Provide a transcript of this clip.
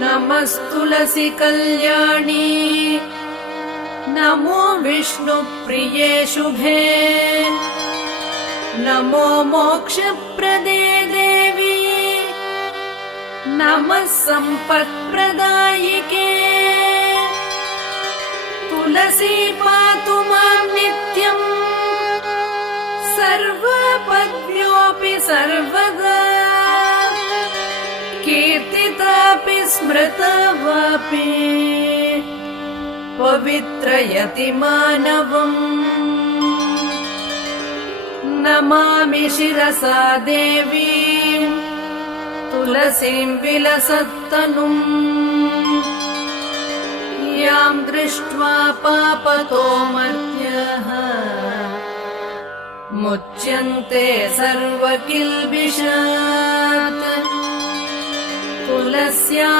नमस्तुलसी कल्याणी नमो विष्णुप्रिये शुभे नमो मोक्षप्रदे देवी नमः सम्पत्प्रदायिके तुलसी पातु मां नित्यम् सर्वपद्भ्योऽपि सर्वदा कीर्तितापि स्मृता वापि पवित्रयति मानवम् नमामि शिरसा देवीं तुलसीं विलसत्तनुम् यां दृष्ट्वा पापतो मर्त्याः मुच्यन्ते सर्वकिल्बिषात् तुलस्या